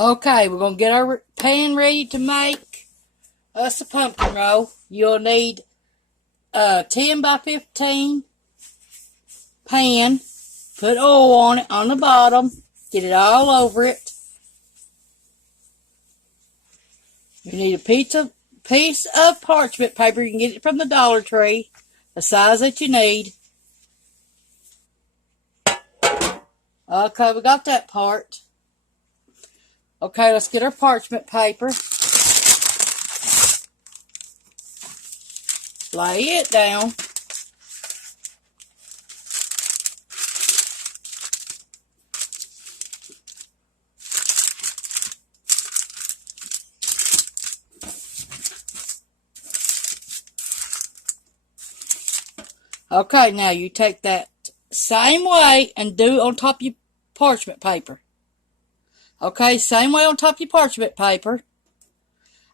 Okay, we're going to get our pan ready to make us a pumpkin roll. You'll need a 10 by 15 pan. Put oil on it on the bottom. Get it all over it. You need a piece of parchment paper. You can get it from the Dollar Tree, the size that you need. Okay, we got that part. Okay, let's get our parchment paper. Lay it down. Okay, now you take that same way and do on top of your parchment paper. Okay, same way on top of your parchment paper.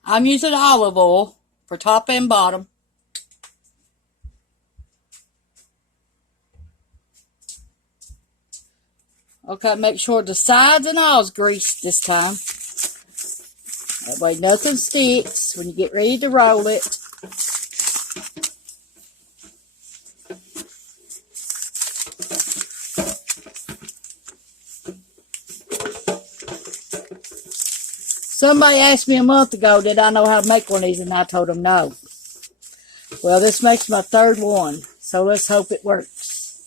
I'm using olive oil for top and bottom. Okay, make sure the sides and all is greased this time. That way nothing sticks when you get ready to roll it. Somebody asked me a month ago, did I know how to make one of these, and I told them no. Well, this makes my third one, so let's hope it works.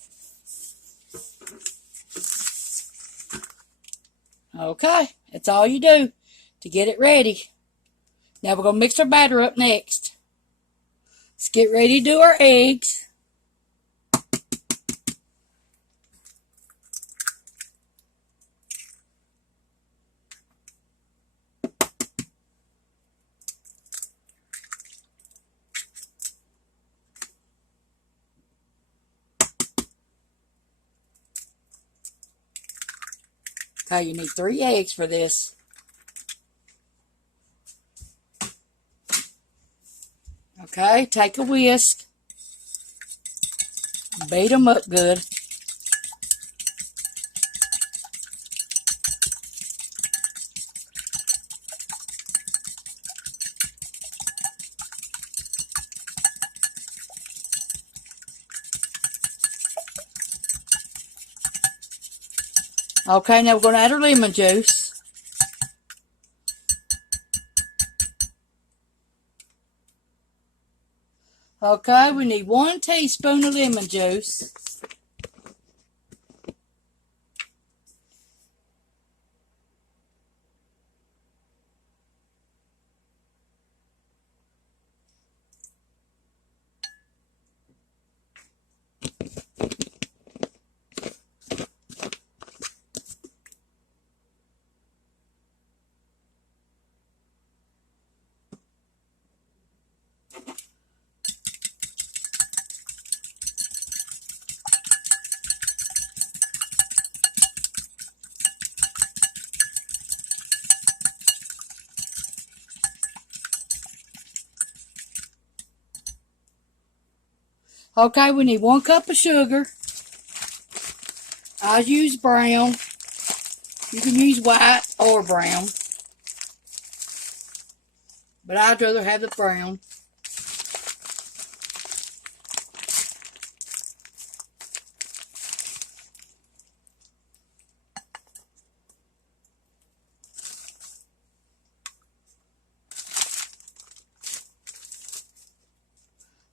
Okay, that's all you do to get it ready. Now we're going to mix our batter up next. Let's get ready to do our eggs. Okay, you need 3 eggs for this. Okay, take a whisk. Beat them up good. Okay, now we're going to add our lemon juice. Okay, we need 1 teaspoon of lemon juice. Okay, we need 1 cup of sugar. I use brown. You can use white or brown, but I'd rather have the brown.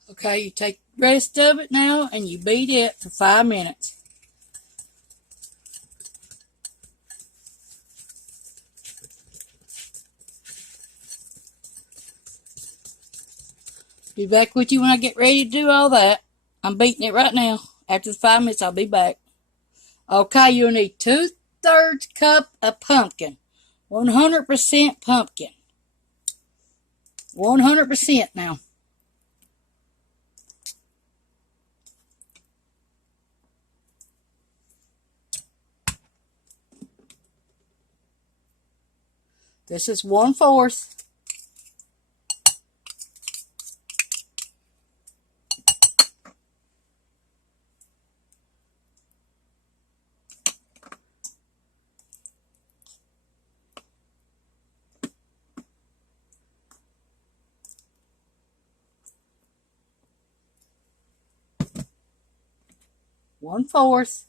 Okay, you take the rest of it now and you beat it for 5 minutes. Be back with you when I get ready to do all that. I'm beating it right now. After the 5 minutes, I'll be back. Okay, you'll need 2/3 cup of pumpkin. 100% pumpkin. 100% now. This is 1/4. 1/4.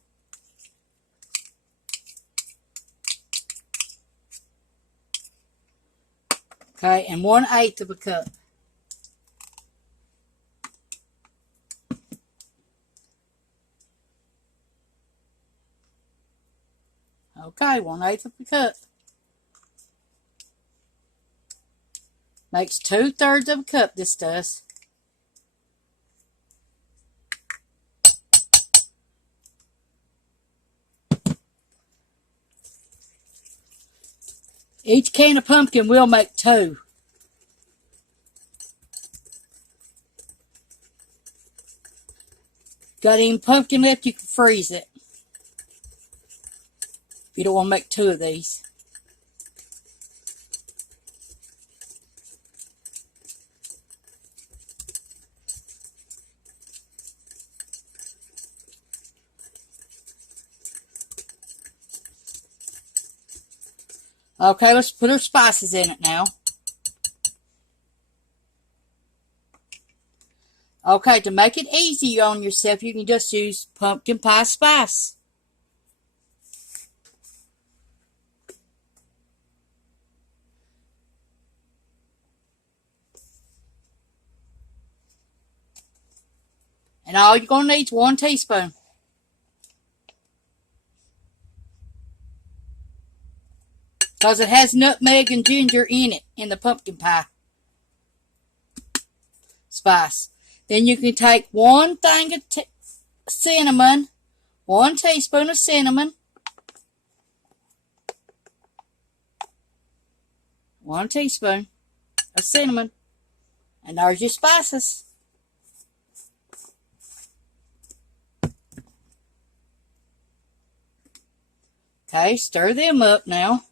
Okay, and 1/8 of a cup. Okay, 1/8 of a cup. Makes 2/3 of a cup, this does. Each can of pumpkin will make 2. Got any pumpkin left, you can freeze it. If you don't want to make 2 of these. Okay, let's put our spices in it now. Okay, to make it easier on yourself, you can just use pumpkin pie spice. And all you're going to need is 1 teaspoon. Because it has nutmeg and ginger in it, in the pumpkin pie spice. Then you can take 1 thing of cinnamon, 1 teaspoon of cinnamon, 1 teaspoon of cinnamon, and there's your spices. Okay, stir them up now.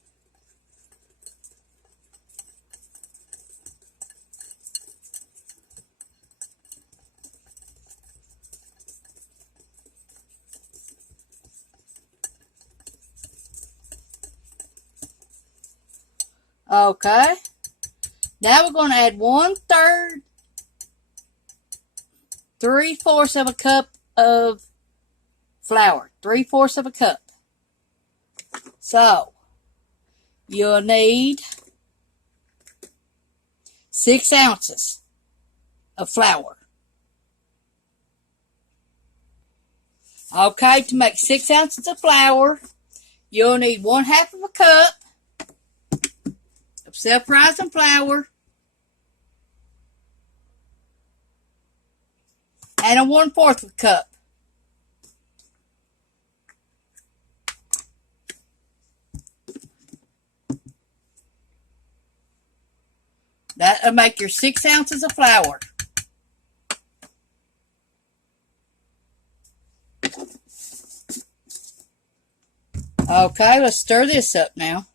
Okay. Now we're going to add 1/3, 3/4 of a cup of flour. 3/4 of a cup. So, you'll need 6 ounces of flour. Okay, to make 6 ounces of flour, you'll need 1/2 of a cup of self-rising flour and a 1/4 of a cup. That'll make your 6 ounces of flour. Okay, let's stir this up now.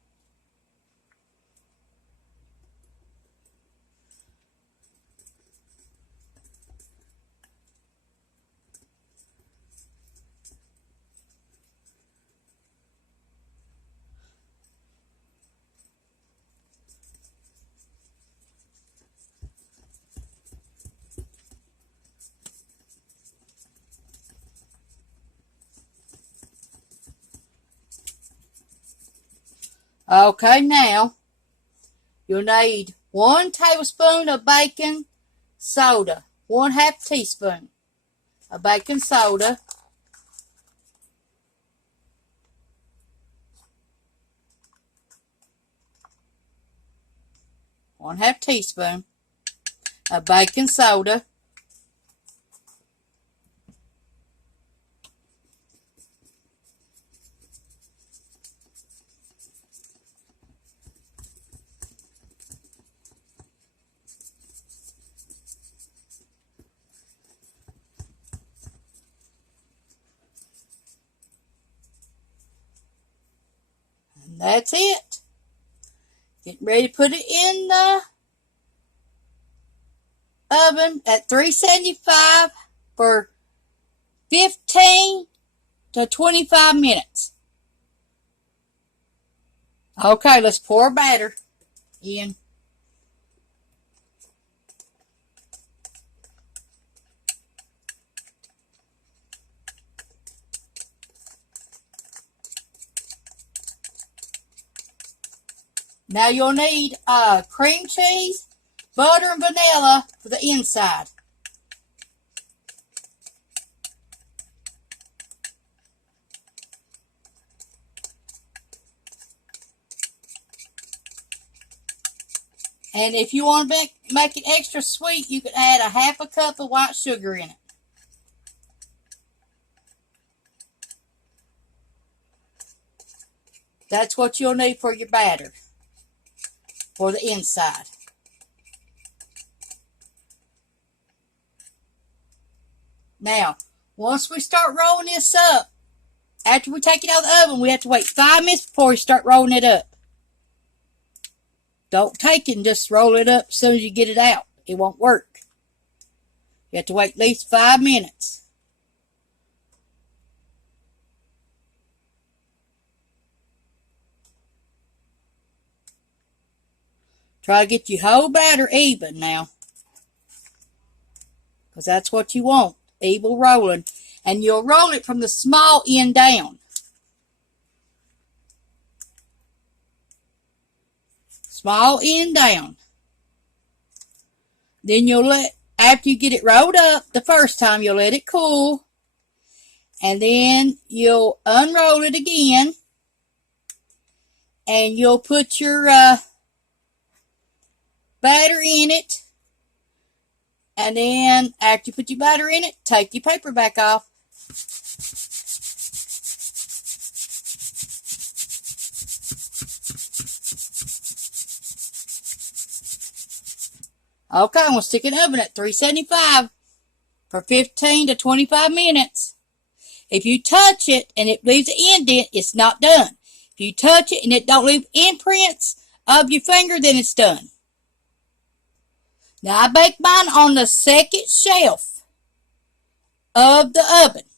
Okay, now you'll need 1 tablespoon of baking soda, 1/2 teaspoon of baking soda, 1/2 teaspoon of baking soda, and that's it. Getting ready to put it in the oven at 375 for 15 to 25 minutes. Okay, let's pour batter in. Now you'll need cream cheese, butter, and vanilla for the inside. And if you want to make it extra sweet, you can add a half a cup of white sugar in it. That's what you'll need for your batter for the inside. Now, once we start rolling this up, after we take it out of the oven, we have to wait 5 minutes before we start rolling it up. Don't take it and just roll it up as soon as you get it out. It won't work. You have to wait at least 5 minutes. Try to get your whole batter even now. Because that's what you want. Even rolling. And you'll roll it from the small end down. Small end down. Then you'll after you get it rolled up the first time, you'll let it cool. And then you'll unroll it again. And you'll put your batter in it. And then after you put your batter in it, take your paper back off. Okay, I'm going to stick it in the oven at 375 for 15 to 25 minutes. If you touch it and it leaves an indent, it's not done. If you touch it and it don't leave imprints of your finger, then it's done. Now, I bake mine on the second shelf of the oven.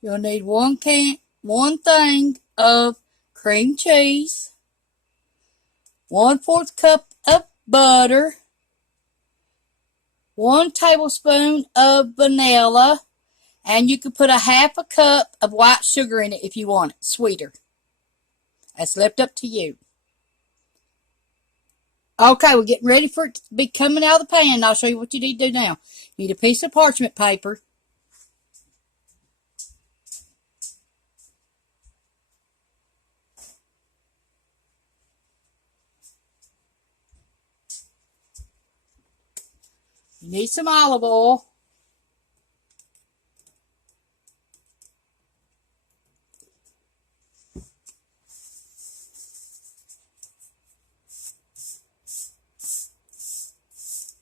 You'll need one thing of cream cheese, 1/4 cup of butter, 1 tablespoon of vanilla, and you can put a half a cup of white sugar in it if you want it sweeter. That's left up to you. Okay, we're getting ready for it to be coming out of the pan. I'll show you what you need to do now. You need a piece of parchment paper. You need some olive oil.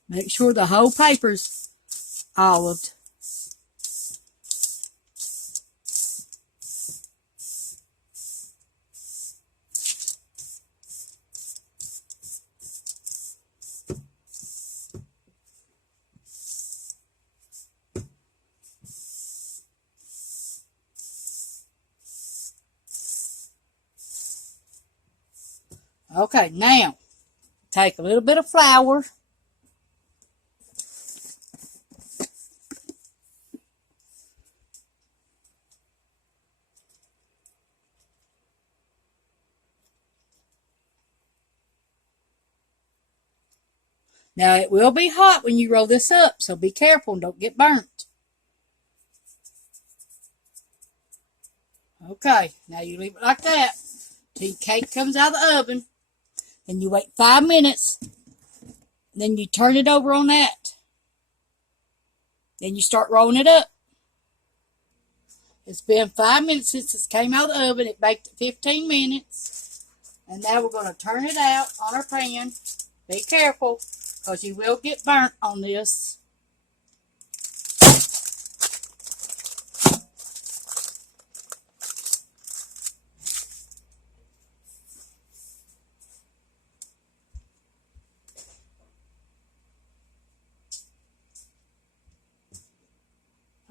Make sure the whole paper's olived. Okay, now take a little bit of flour. Now, it will be hot when you roll this up, so be careful and don't get burnt. Okay, now you leave it like that till your cake comes out of the oven. Then you wait 5 minutes. Then you turn it over on that. Then you start rolling it up. It's been 5 minutes since it came out of the oven. It baked 15 minutes. And now we're going to turn it out on our pan. Be careful, because you will get burnt on this.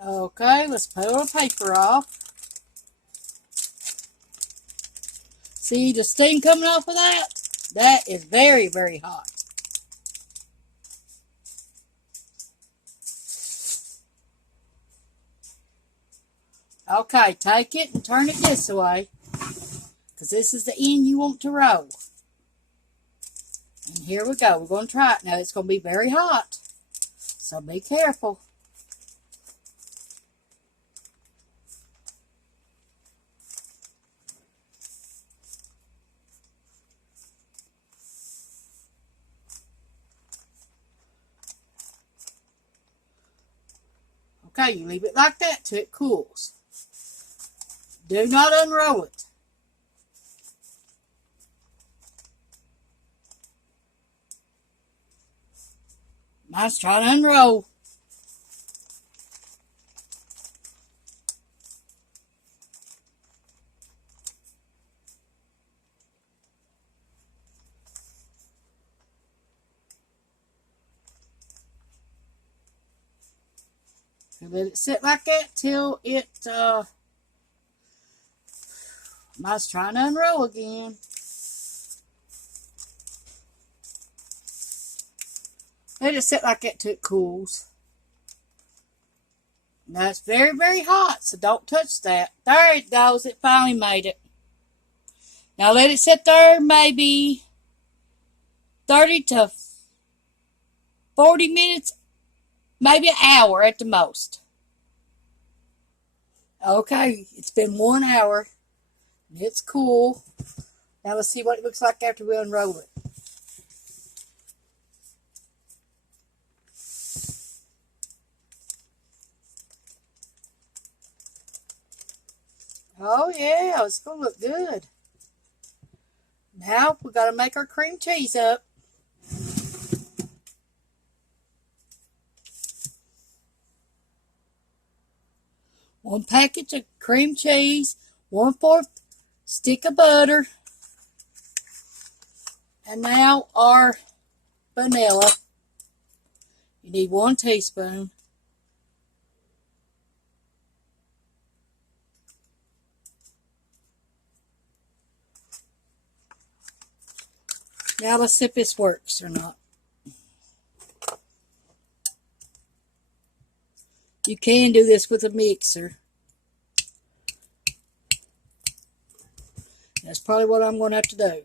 Okay, let's peel the paper off. See the steam coming off of that? That is very, very hot. Okay, take it and turn it this way, because because this is the end you want to roll. And here we go. We're going to try it. Now, it's going to be very hot, so be careful. Okay, you leave it like that till it cools. Do not unroll it. Mine's trying to unroll. Let it sit like that till it, mine's trying to unroll again. Let it sit like that till it cools. Now it's very, very hot, so don't touch that. There it goes. It finally made it. Now let it sit there maybe 30 to 40 minutes, maybe an hour at the most. Okay, it's been 1 hour. It's cool. Now let's see what it looks like after we unroll it. Oh yeah, it's going to look good. Now we got to make our cream cheese up. One package of cream cheese, 1/4 stick of butter, and now our vanilla. You need 1 teaspoon. Now let's see if this works or not. You can do this with a mixer. That's probably what I'm going to have to do.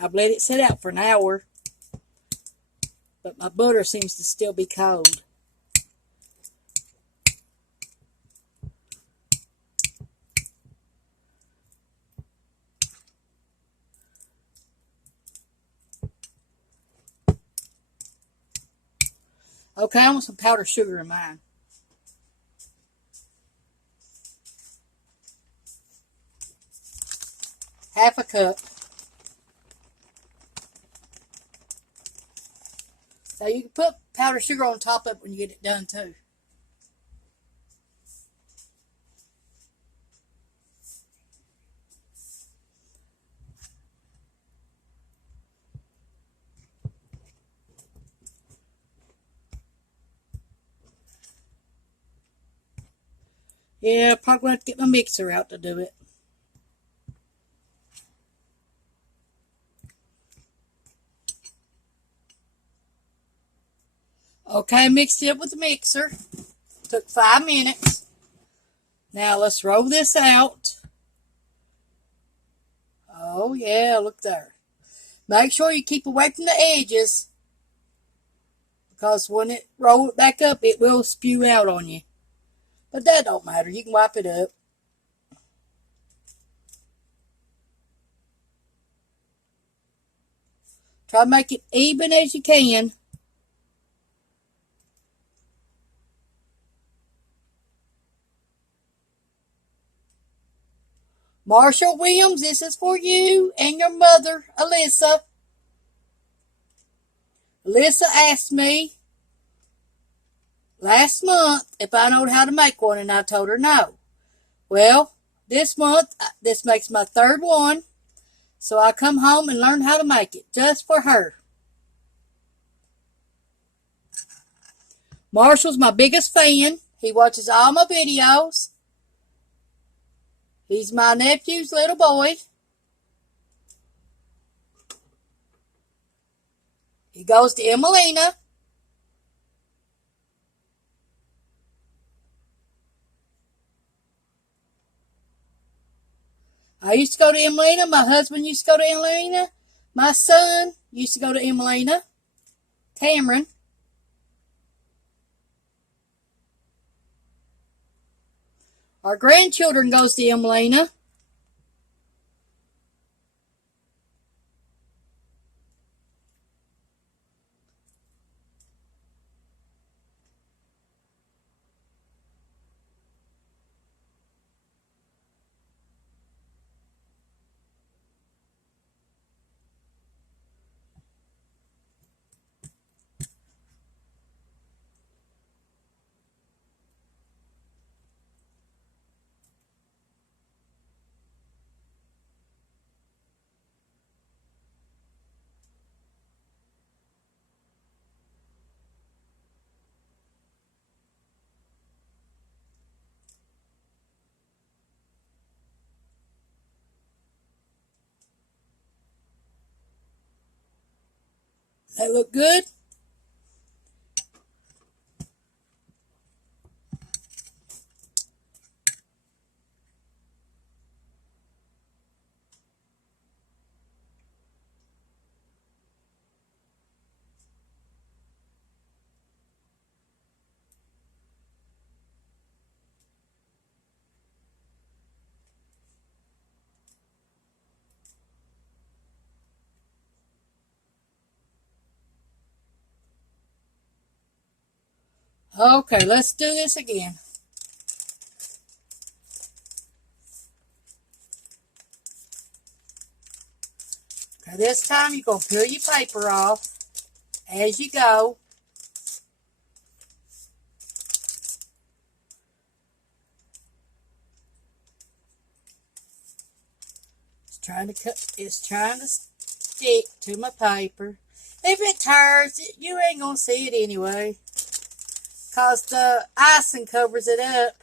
I've let it sit out for an hour, but my butter seems to still be cold. Okay, I want some powdered sugar in mine. Half a cup. Now you can put powdered sugar on top of it when you get it done too. Yeah, probably going to have to get my mixer out to do it. Okay, mixed it up with the mixer. Took 5 minutes. Now let's roll this out. Oh yeah, look there. Make sure you keep away from the edges, because when it roll it back up, it will spew out on you. But that don't matter. You can wipe it up. Try to make it even as you can. Marshall Williams, this is for you and your mother, Alyssa. Alyssa asked me last month if I know how to make one, and I told her no. Well, this month, this makes my 3rd one, so I come home and learn how to make it, just for her. Marshall's my biggest fan. He watches all my videos. He's my nephew's little boy. He goes to Emelina. I used to go to Emelina. My husband used to go to Emelina. My son used to go to Emelina. Cameron. Our grandchildren goes to Emelina. They look good. Okay, let's do this again. Okay, this time you're going to peel your paper off as you go. It's trying to stick to my paper. If it tears, you ain't going to see it anyway, because the icing covers it up.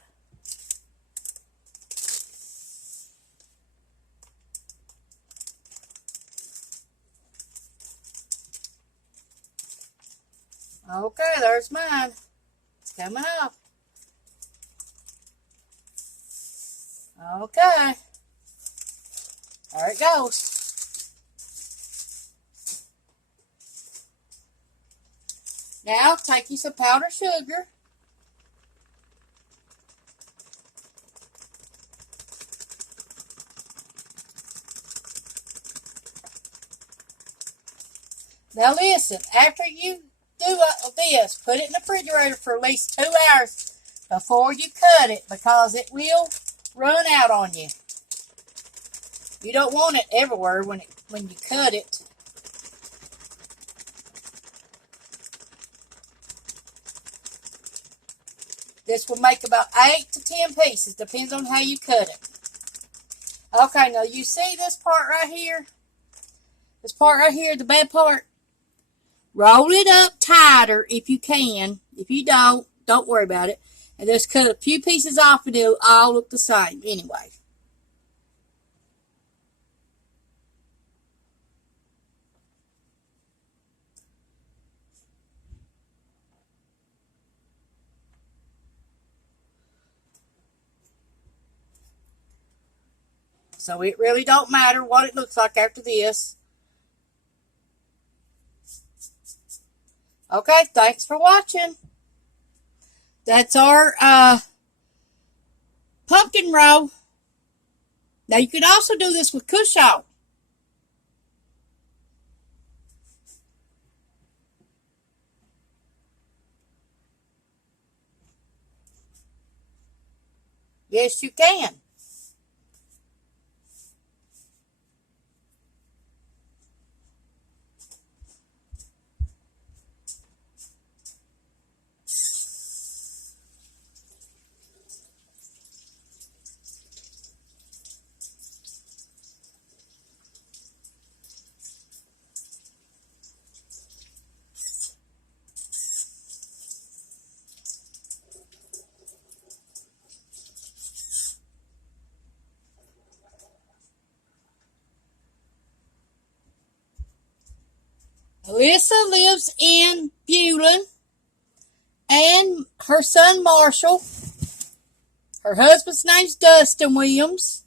Okay, there's mine. It's coming off. Okay. There it goes. Now, take you some powdered sugar. Now listen, after you do this, put it in the refrigerator for at least 2 hours before you cut it, because it will run out on you. You don't want it everywhere when you cut it. This will make about 8 to 10 pieces, depends on how you cut it. Okay, now you see this part right here? This part right here, the bad part? Roll it up tighter if you can. If you don't worry about it. And just cut a few pieces off and it'll all look the same anyway. So it really don't matter what it looks like after this. Okay, thanks for watching. That's our pumpkin roll. Now you can also do this with cushaw. Yes, you can. Alyssa lives in Bulin, and her son Marshall. Her husband's name's Dustin Williams.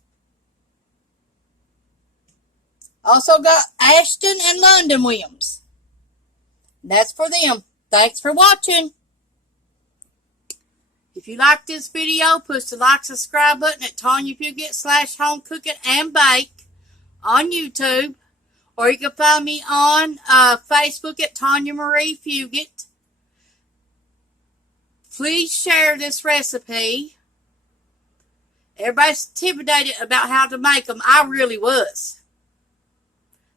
Also got Ashton and London Williams. That's for them. Thanks for watching. If you like this video, push the like, subscribe button at Tawynia Fugate / Home Cooking and Bake on YouTube. Or you can find me on Facebook at Tawynia Marie Fugate. Please share this recipe. Everybody's intimidated about how to make them. I really was.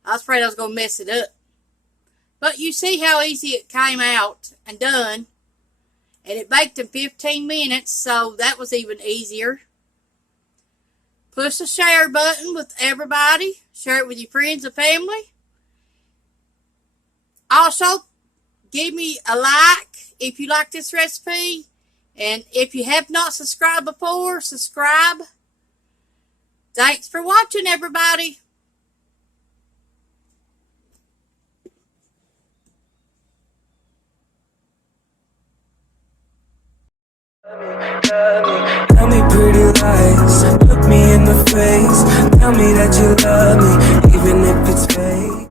I was afraid I was going to mess it up. But you see how easy it came out and done. And it baked in 15 minutes, so that was even easier. Push the share button with everybody. Share it with your friends and family. Also, give me a like if you like this recipe. And if you have not subscribed before, subscribe. Thanks for watching, everybody. Tell me pretty lies, look me in the face. Tell me that you love me, even if it's fake.